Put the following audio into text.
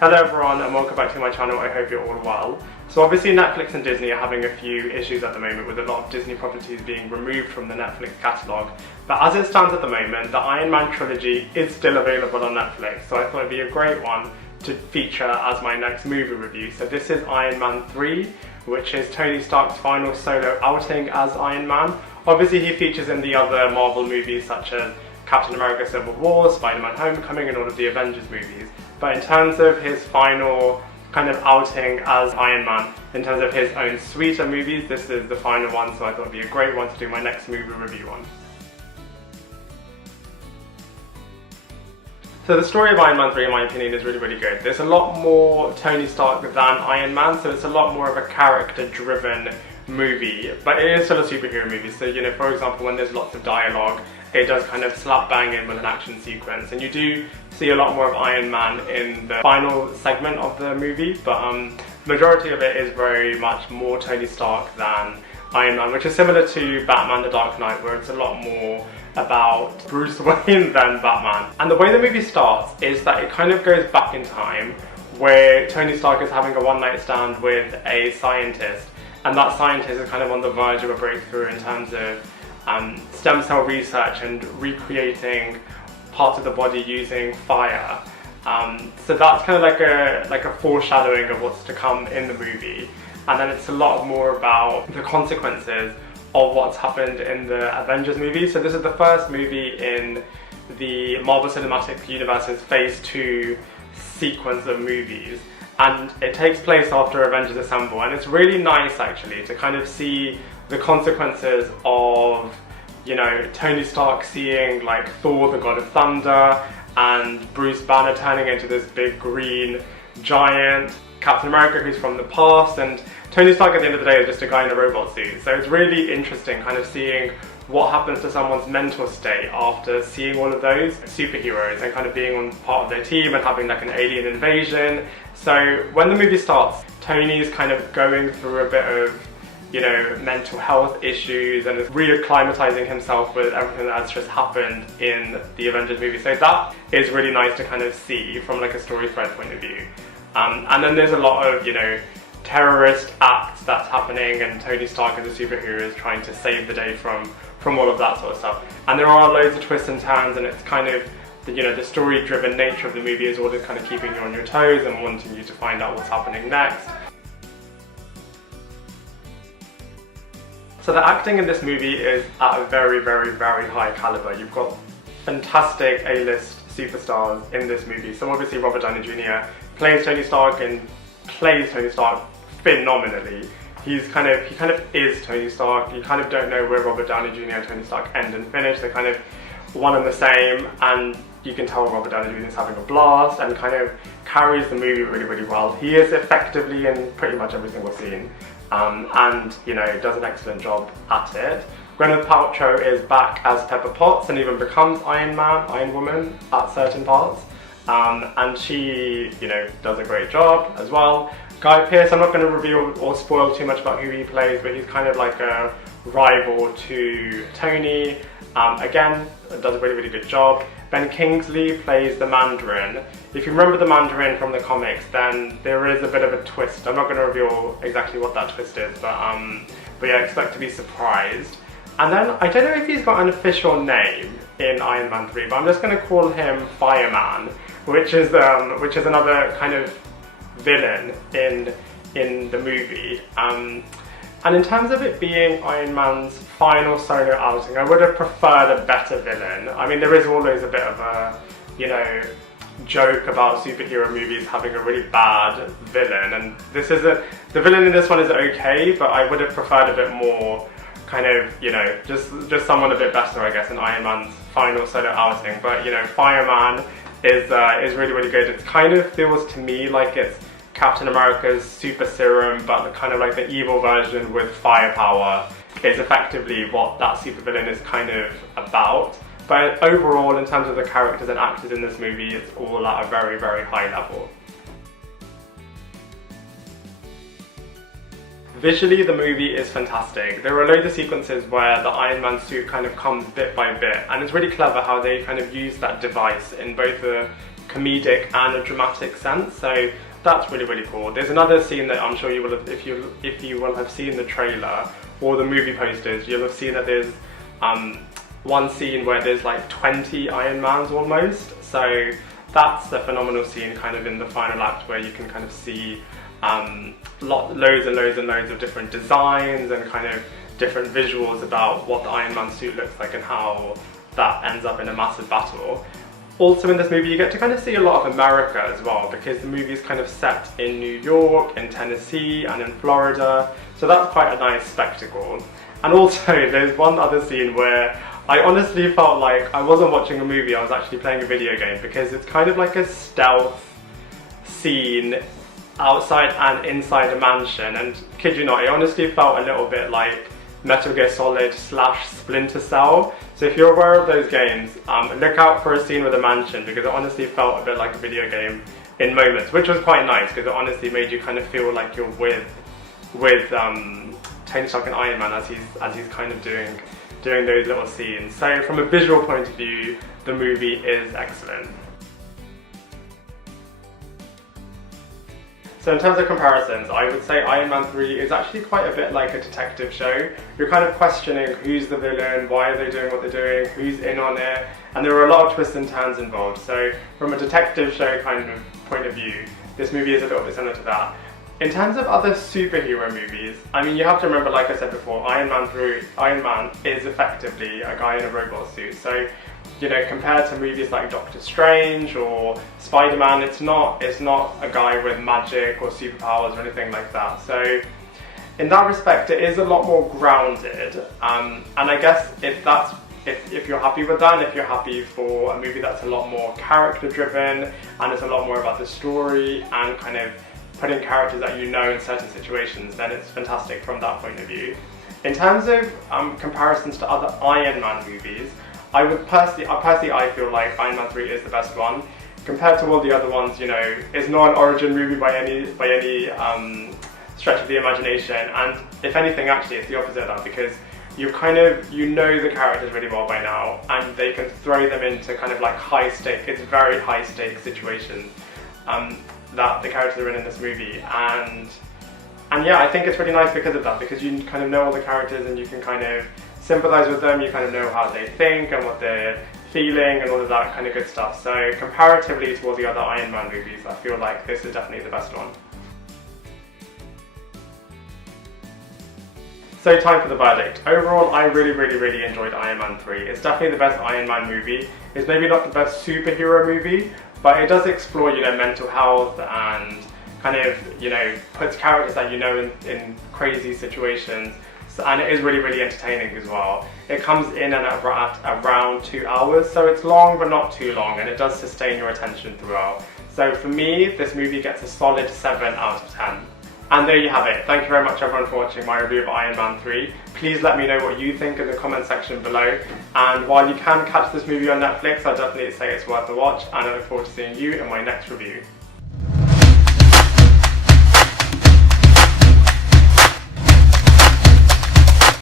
Hello everyone and welcome back to my channel. I hope you're all well. So obviously Netflix and Disney are having a few issues at the moment with a lot of Disney properties being removed from the Netflix catalogue. But as it stands at the moment, the Iron Man trilogy is still available on Netflix, so I thought it'd be a great one to feature as my next movie review. So this is Iron Man 3, which is Tony Stark's final solo outing as Iron Man. Obviously he features in the other Marvel movies such as Captain America Civil War, Spider-Man Homecoming and all of the Avengers movies. But in terms of his final kind of outing as Iron Man, in terms of his own sweeter movies, this is the final one, so I thought it'd be a great one to do my next movie review on. So the story of Iron Man 3, in my opinion, is really good. There's a lot more Tony Stark than Iron Man, so it's a lot more of a character-driven movie, but it is still a superhero movie. So, you know, for example, when there's lots of dialogue, it does kind of slap bang in with an action sequence, and you do see a lot more of Iron Man in the final segment of the movie, but majority of it is very much more Tony Stark than Iron Man, which is similar to Batman The Dark Knight, where it's a lot more about Bruce Wayne than Batman. And the way the movie starts is that it kind of goes back in time, where Tony Stark is having a one-night stand with a scientist, and that scientist is kind of on the verge of a breakthrough in terms of stem cell research and recreating parts of the body using fire. So that's kind of like a foreshadowing of what's to come in the movie. And then it's a lot more about the consequences of what's happened in the Avengers movie. So this is the first movie in the Marvel Cinematic Universe's Phase 2 sequence of movies. And it takes place after Avengers Assemble, and it's really nice actually to kind of see the consequences of, you know, Tony Stark seeing like Thor, the God of Thunder, and Bruce Banner turning into this big green giant, Captain America who's from the past, and Tony Stark at the end of the day is just a guy in a robot suit. So it's really interesting kind of seeing what happens to someone's mental state after seeing all of those superheroes and kind of being on part of their team and having like an alien invasion. So when the movie starts, Tony's kind of going through a bit of, you know, mental health issues and is reacclimatizing himself with everything that's just happened in the Avengers movie. So that is really nice to kind of see from like a story thread point of view. And then there's a lot of, you know, terrorist acts that's happening, and Tony Stark as a superhero is trying to save the day from all of that sort of stuff. And there are loads of twists and turns, and it's kind of, you know, the story-driven nature of the movie is always kind of keeping you on your toes and wanting you to find out what's happening next. So the acting in this movie is at a very high caliber. You've got fantastic A-list superstars in this movie. So obviously Robert Downey Jr. plays Tony Stark and plays Tony Stark phenomenally. He kind of is Tony Stark. You kind of don't know where Robert Downey Jr. and Tony Stark end and finish. They're kind of one and the same, and you can tell Robert Downey Jr. is having a blast and kind of carries the movie really well. He is effectively in pretty much every single scene, and, you know, does an excellent job at it. Gwyneth Paltrow is back as Pepper Potts and even becomes Iron Woman at certain parts, and she, you know, does a great job as well. Guy Pearce, I'm not going to reveal or spoil too much about who he plays, but he's kind of like a rival to Tony. Again, does a really good job. Ben Kingsley plays the Mandarin. If you remember the Mandarin from the comics, then there is a bit of a twist. I'm not going to reveal exactly what that twist is, but yeah, expect to be surprised. And then, I don't know if he's got an official name in Iron Man 3, but I'm just going to call him Fireman, which is another kind of villain in the movie. And in terms of it being Iron Man's final solo outing, I would have preferred a better villain. I mean, there is always a bit of a, you know, joke about superhero movies having a really bad villain, and the villain in this one is okay, but I would have preferred a bit more kind of, you know, just someone a bit better, I guess, in Iron Man's final solo outing. But, you know, Fireman is really good. It kind of feels to me like it's Captain America's super serum, but kind of like the evil version with firepower is effectively what that supervillain is kind of about. But overall, in terms of the characters and actors in this movie, it's all at a very high level. Visually, the movie is fantastic. There are loads of sequences where the Iron Man suit kind of comes bit by bit, and it's really clever how they kind of use that device in both the comedic and a dramatic sense. So that's really, really cool. There's another scene that I'm sure you will have, if you will have seen the trailer or the movie posters, you'll have seen that there's one scene where there's like 20 Iron Mans almost. So that's a phenomenal scene kind of in the final act where you can kind of see loads and loads of different designs and kind of different visuals about what the Iron Man suit looks like and how that ends up in a massive battle. Also in this movie you get to kind of see a lot of America as well, because the movie is kind of set in New York, in Tennessee and in Florida, so that's quite a nice spectacle. And also there's one other scene where I honestly felt like I wasn't watching a movie, I was actually playing a video game, because it's kind of like a stealth scene outside and inside a mansion, and kid you not, it honestly felt a little bit like Metal Gear Solid / Splinter Cell. So if you're aware of those games, look out for a scene with a mansion, because it honestly felt a bit like a video game in moments, which was quite nice because it honestly made you kind of feel like you're with Tony Stark and Iron Man as he's kind of doing those little scenes. So from a visual point of view, the movie is excellent. So in terms of comparisons, I would say Iron Man 3 is actually quite a bit like a detective show. You're kind of questioning who's the villain, why are they doing what they're doing, who's in on it, and there are a lot of twists and turns involved. So from a detective show kind of point of view, this movie is a little bit similar to that. In terms of other superhero movies, I mean, you have to remember, like I said before, Iron Man is effectively a guy in a robot suit. So, you know, compared to movies like Doctor Strange or Spider-Man, it's not a guy with magic or superpowers or anything like that. So in that respect, it is a lot more grounded. And I guess if you're happy with that, and if you're happy for a movie that's a lot more character driven and it's a lot more about the story and kind of putting characters that you know in certain situations, then it's fantastic from that point of view. In terms of comparisons to other Iron Man movies, I feel like Iron Man 3 is the best one. Compared to all the other ones, you know, it's not an origin movie by any stretch of the imagination, and if anything, actually, it's the opposite of that, because you know the characters really well by now, and they can throw them into kind of like it's very high stake situations that the characters are in this movie, and yeah, I think it's really nice because of that, because you kind of know all the characters and you can kind of sympathize with them, you kind of know how they think and what they're feeling and all of that kind of good stuff. So comparatively to all the other Iron Man movies, I feel like this is definitely the best one. So time for the verdict. Overall, I really enjoyed Iron Man 3. It's definitely the best Iron Man movie. It's maybe not the best superhero movie, but it does explore, you know, mental health and kind of, you know, puts characters that you know in crazy situations. And it is really entertaining as well. It comes in and at around 2 hours, so it's long but not too long, and it does sustain your attention throughout. So for me, this movie gets a solid 7 out of 10. And there you have it. Thank you very much everyone for watching my review of Iron Man 3. Please let me know what you think in the comment section below. And while you can catch this movie on Netflix, I definitely say it's worth a watch, and I look forward to seeing you in my next review.